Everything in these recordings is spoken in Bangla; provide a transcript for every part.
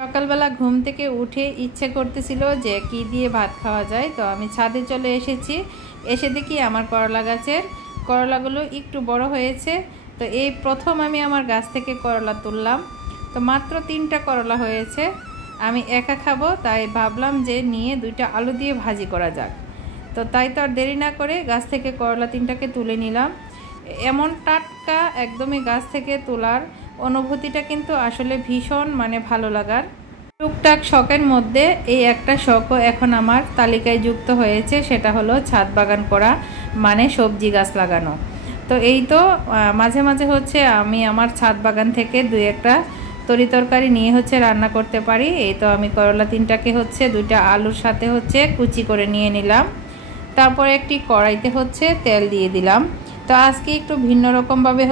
সকালবেলা ঘুম থেকে উঠে ইচ্ছে করতেছিল যে কি দিয়ে ভাত খাওয়া যায়, তো আমি ছাদে চলে এসেছি। এসে দেখি আমার করলা গাছের করলাগুলো একটু বড় হয়েছে। তো এই প্রথম আমি আমার গাছ থেকে করলা তুললাম। তো মাত্র 3টা করলা হয়েছে, আমি একা খাবো, তাই ভাবলাম যে নিয়ে 2টা আলু দিয়ে ভাজি করা যাক। তো তাই তো আর দেরি না করে গাছ থেকে করলা 3টাকে তুলে নিলাম। এমন টাটকা একদমই গাছ থেকে তোলার অনুভূতিটা কিন্তু আসলে ভীষণ ভালো লাগার। টুকটাক শখের মধ্যে এই একটা শখও এখন আমার তালিকায় যুক্ত হয়েছে, সেটা হলো ছাদ বাগান করা, সবজি গাছ লাগানো। তো এই তো মাঝে মাঝে আমি আমার ছাদ বাগান থেকে 2-1টা তরিতরকারি নিয়ে রান্না করতে পারি। এই তো আমি করলা 3টাকে 2টা আলুর সাথে কুচি করে নিয়ে নিলাম। তারপরে একটি কড়াইতে তেল দিয়ে দিলাম। তো আজকে একটু ভিন্ন রকমভাবে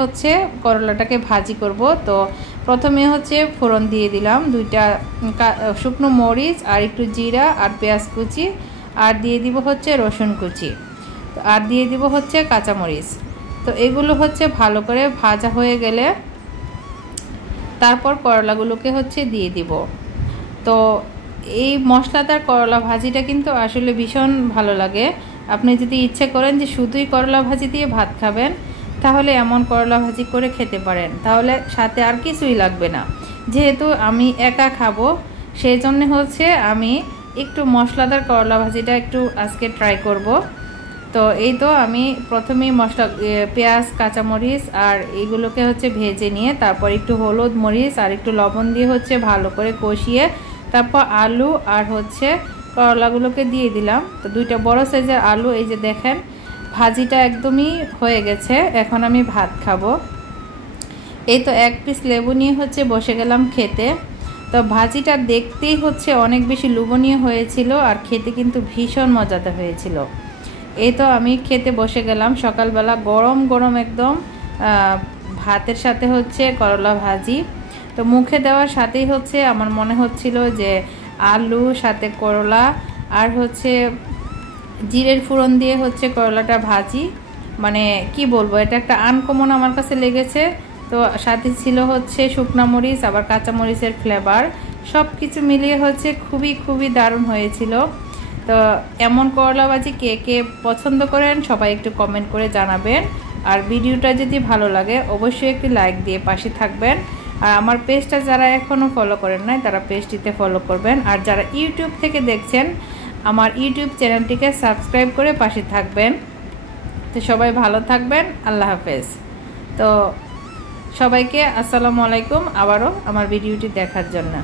করলাটাকে ভাজি করব। তো প্রথমে ফোড়ন দিয়ে দিলাম 2টা শুকনো মরিচ আর একটু জিরা আর পেঁয়াজ কুচি, আর দিয়ে দিব রসুন কুচি, আর দিয়ে দিব কাঁচামরিচ। তো এগুলো ভালো করে ভাজা হয়ে গেলে তারপর করলাগুলোকে দিয়ে দিব। তো এই মশলাদার করলা ভাজিটা কিন্তু আসলে ভীষণ ভালো লাগে। আপনি যদি ইচ্ছে করেন যে শুধুই করলা ভাজি দিয়ে ভাত খাবেন, তাহলে এমন করলা ভাজি করে খেতে পারেন, তাহলে সাথে আর কিছুই লাগবে না। যেহেতু আমি একা খাবো, সেই জন্য আমি একটু মশলাদার করলা ভাজিটা একটু আজকে ট্রাই করব। তো এই তো আমি প্রথমেই পেঁয়াজ কাঁচামরিচ আর এইগুলোকে ভেজে নিয়ে তারপর একটু হলুদ মরিচ আর একটু লবণ দিয়ে ভালো করে কষিয়ে তারপর আলু আর করলাগুলোকে দিয়ে দিলাম। তো 2টা বড় সাইজের আলু, এই যে দেখেন ভাজিটা একদমই হয়ে গেছে। এখন আমি ভাত খাবো। এই তো 1 পিস লেবু নিয়ে বসে গেলাম খেতে। তো ভাজিটা দেখতেই অনেক বেশি লোভনীয় হয়েছিল, আর খেতে কিন্তু ভীষণ মজাদার হয়েছিল। এই তো আমি খেতে বসে গেলাম সকালবেলা গরম গরম একদম ভাতের সাথে করলা ভাজি। তো মুখে দেওয়ার সাথেই আমার মনে হচ্ছিল যে আলু সাথে করলা আর জিরের ফোড়ন দিয়ে করলাটা ভাজি, কি বলবো, এটা একটা আনকমন আমার কাছে লেগেছে। তো সাথে ছিল শুকনা মরিচ আবার কাঁচা মরিচের ফ্লেভার, সব কিছু মিলিয়ে খুবই খুবই দারুণ হয়েছিল। তো এমন করলা ভাজি কে কে পছন্দ করেন সবাই একটু কমেন্ট করে জানাবেন। আর ভিডিওটা যদি ভালো লাগে অবশ্যই একটি লাইক দিয়ে পাশে থাকবেন। আর আমার পেজটা যারা এখনও ফলো করেন নাই তারা পেজটিতে ফলো করবেন। আর যারা ইউটিউব থেকে দেখছেন আমার ইউটিউব চ্যানেলটিকে সাবস্ক্রাইব করে পাশে থাকবেন। তো সবাই ভালো থাকবেন, আল্লাহ হাফেজ। তো সবাইকে আসসালামু আলাইকুম আবারও আমার ভিডিওটি দেখার জন্য।